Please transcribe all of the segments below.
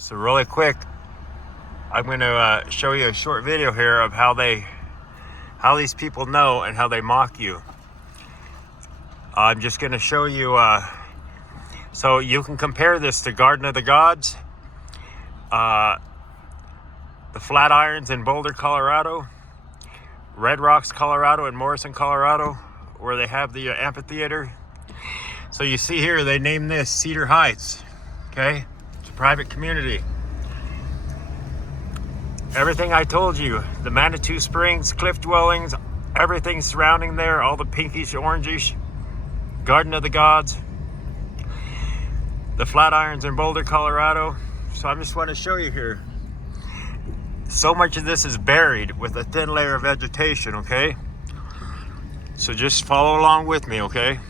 So really quick, I'm going to show you a short video here of how these people know and how they mock you. I'm just going to show you, so you can compare this to Garden of the Gods, the Flatirons in Boulder, Colorado, Red Rocks, Colorado, and Morrison, Colorado, where they have the amphitheater. So you see here, they named this Cedar Heights, okay? It's a private community. Everything I told you, the Manitou Springs, cliff dwellings, everything surrounding there, all the pinkish, orangish, Garden of the Gods, the Flatirons in Boulder, Colorado. So I just want to show you here. So much of this is buried with a thin layer of vegetation, okay? So just follow along with me, okay?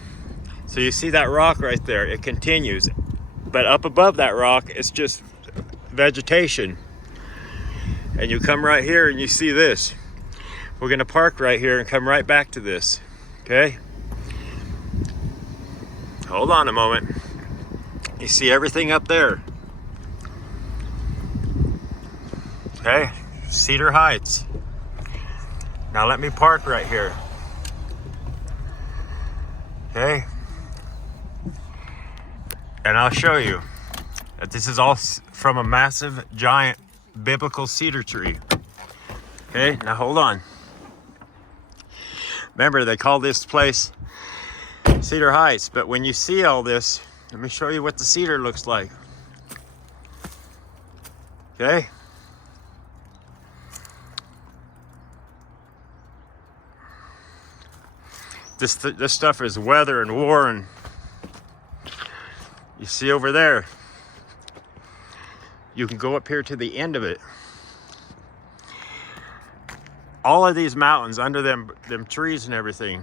So you see that rock right there, it continues. But up above that rock, it's just vegetation. And you come right here and you see this. We're gonna park right here and come right back to this, okay? Hold on a moment. You see everything up there. Okay, Cedar Heights. Now let me park right here. Okay. And I'll show you that this is all from a massive, giant, biblical cedar tree. Okay, now hold on. Remember, they call this place Cedar Heights, but when you see all this, let me show you what the cedar looks like. Okay. This stuff is weather and worn. You see over there, you can go up here to the end of it. All of these mountains under them trees and everything.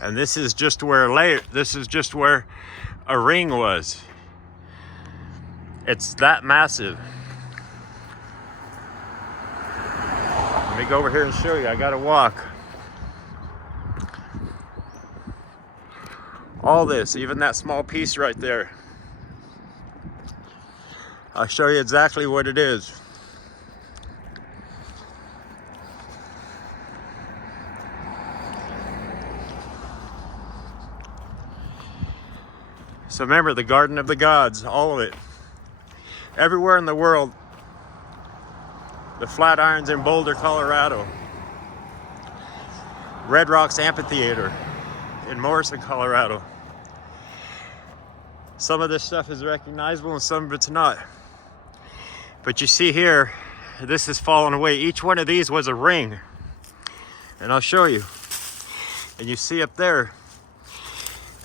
And this is just where a ring was. It's that massive. Let me go over here and show you. I gotta walk. All this, even that small piece right there. I'll show you exactly what it is. So remember, the Garden of the Gods, all of it. Everywhere in the world, the Flatirons in Boulder, Colorado. Red Rocks Amphitheater in Morrison, Colorado. Some of this stuff is recognizable and some of it's not. But you see here, this has fallen away. Each one of these was a ring. And I'll show you. And you see up there,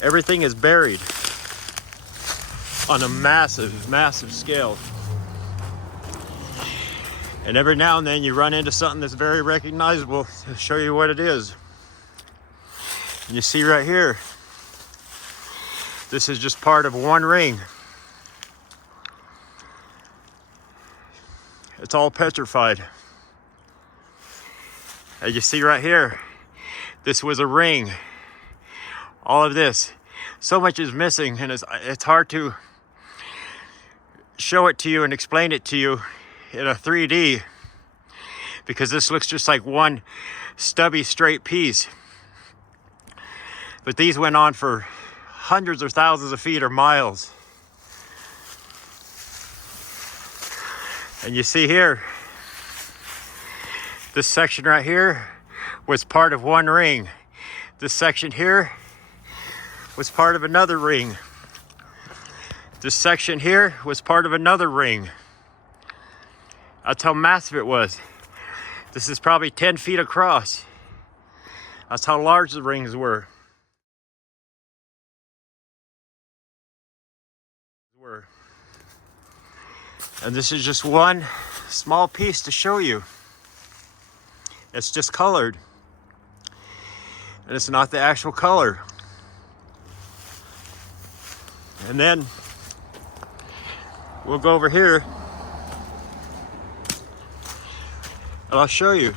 everything is buried on a massive, massive scale. And every now and then you run into something that's very recognizable to show you what it is. And you see right here, this is just part of one ring. It's all petrified. And you see right here, this was a ring. All of this. So much is missing, and it's hard to show it to you and explain it to you in a 3D, because this looks just like one stubby straight piece. But these went on for hundreds or thousands of feet or miles. And you see here, this section right here was part of one ring. This section here was part of another ring. This section here was part of another ring. That's how massive it was. This is probably 10 feet across. That's how large the rings were. And this is just one small piece to show you. It's just colored. And it's not the actual color. And then we'll go over here and I'll show you.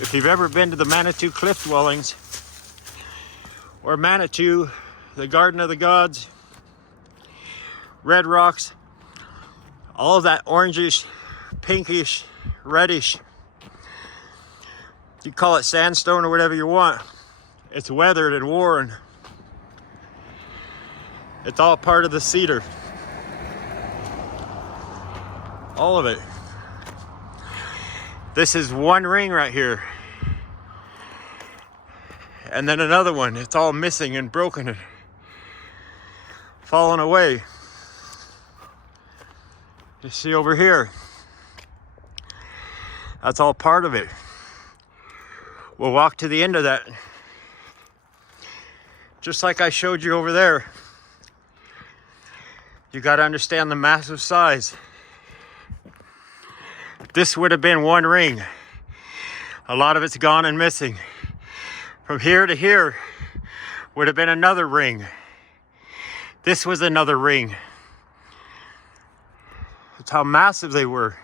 If you've ever been to the Manitou cliff dwellings or Manitou the Garden of the Gods, red rocks, all of that orangish, pinkish, reddish. You call it sandstone or whatever you want. It's weathered and worn. It's all part of the cedar. All of it. This is one ring right here. And then another one. It's all missing and broken and fallen away. You see over here. That's all part of it. We'll walk to the end of that. Just like I showed you over there. You got to understand the massive size. This would have been one ring. A lot of it's gone and missing. From here to here would have been another ring. This was another ring. That's how massive they were.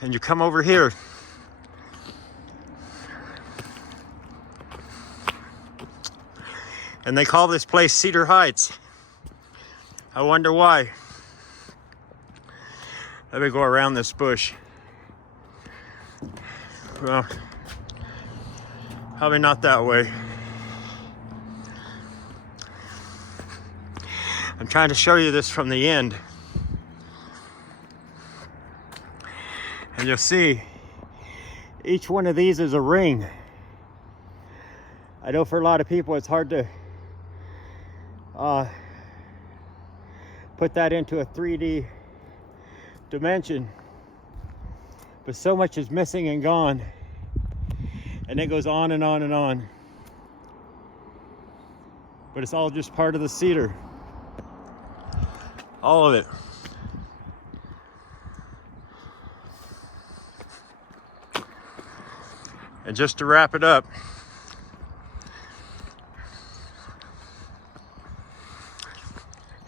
And you come over here. And they call this place Cedar Heights. I wonder why. Let me go around this bush. Well, probably not that way. I'm trying to show you this from the end. And you'll see, each one of these is a ring. I know for a lot of people it's hard to put that into a 3D dimension, but so much is missing and gone, and it goes on and on and on. But it's all just part of the cedar, all of it. And just to wrap it up,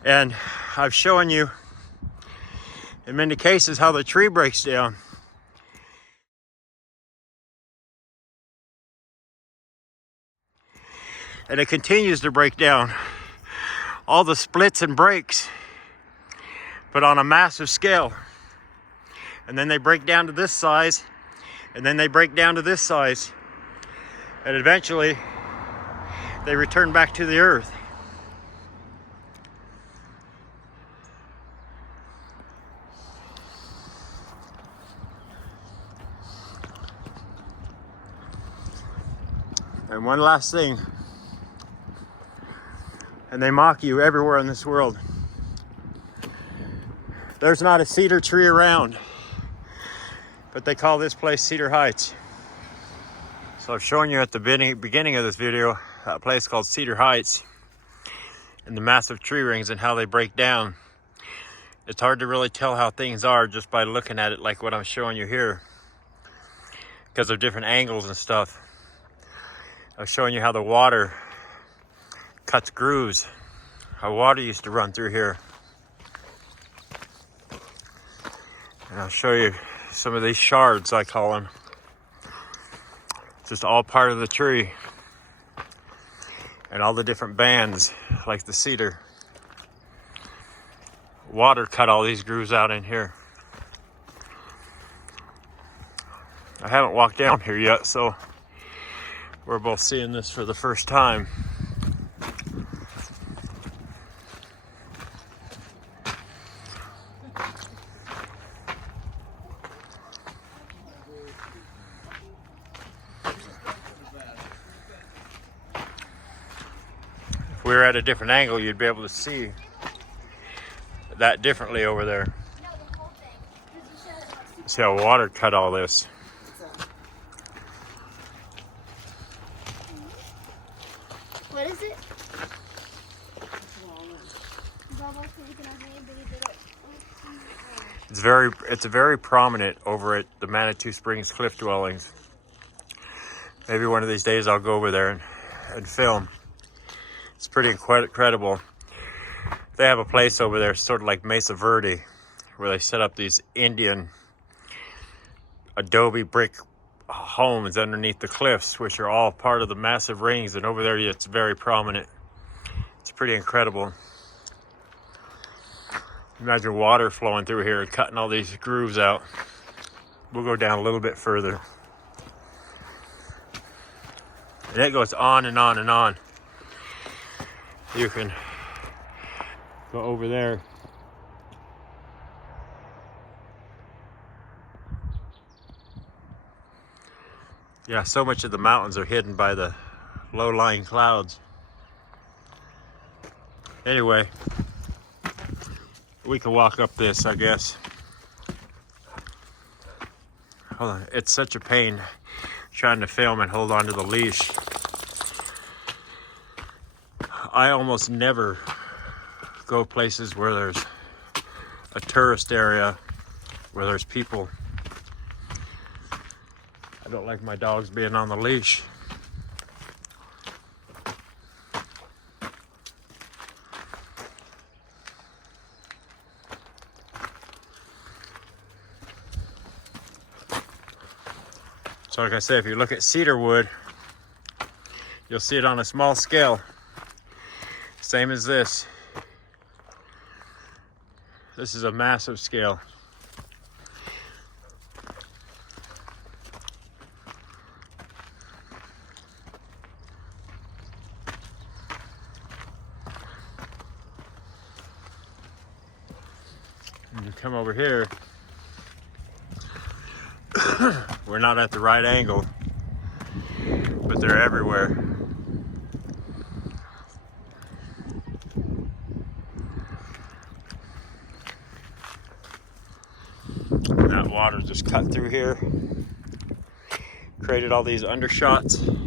and I've shown you in many cases how the tree breaks down. And it continues to break down. All the splits and breaks, but on a massive scale. And then they break down to this size, and then they break down to this size. And eventually, they return back to the earth. And one last thing, and they mock you everywhere in this world. There's not a cedar tree around, but they call this place Cedar Heights. So I've shown you at the beginning of this video a place called Cedar Heights and the massive tree rings and how they break down. It's hard to really tell how things are just by looking at it like what I'm showing you here, because of different angles and stuff. I was showing you how the water cuts grooves, how water used to run through here. And I'll show you some of these shards, I call them. Just all part of the tree. And all the different bands, like the cedar. Water cut all these grooves out in here. I haven't walked down here yet, so we're both seeing this for the first time. If we were at a different angle, you'd be able to see that differently over there. See how water cut all this. What is it? It's very prominent over at the Manitou Springs Cliff Dwellings. Maybe one of these days I'll go over there and film. It's pretty incredible. They have a place over there, sort of like Mesa Verde, where they set up these Indian adobe brick homes underneath the cliffs, which are all part of the massive rings, and over there it's very prominent. It's pretty incredible. Imagine water flowing through here and cutting all these grooves out. We'll go down a little bit further. And it goes on and on and on. You can go over there. Yeah, so much of the mountains are hidden by the low-lying clouds. Anyway, we can walk up this, I guess. Hold on, it's such a pain trying to film and hold on to the leash. I almost never go places where there's a tourist area, where there's people. I don't like my dogs being on the leash. So like I said, if you look at cedar wood, you'll see it on a small scale. Same as this. This is a massive scale. And you come over here, we're not at the right angle, but they're everywhere. And that water just cut through here, created all these undershots.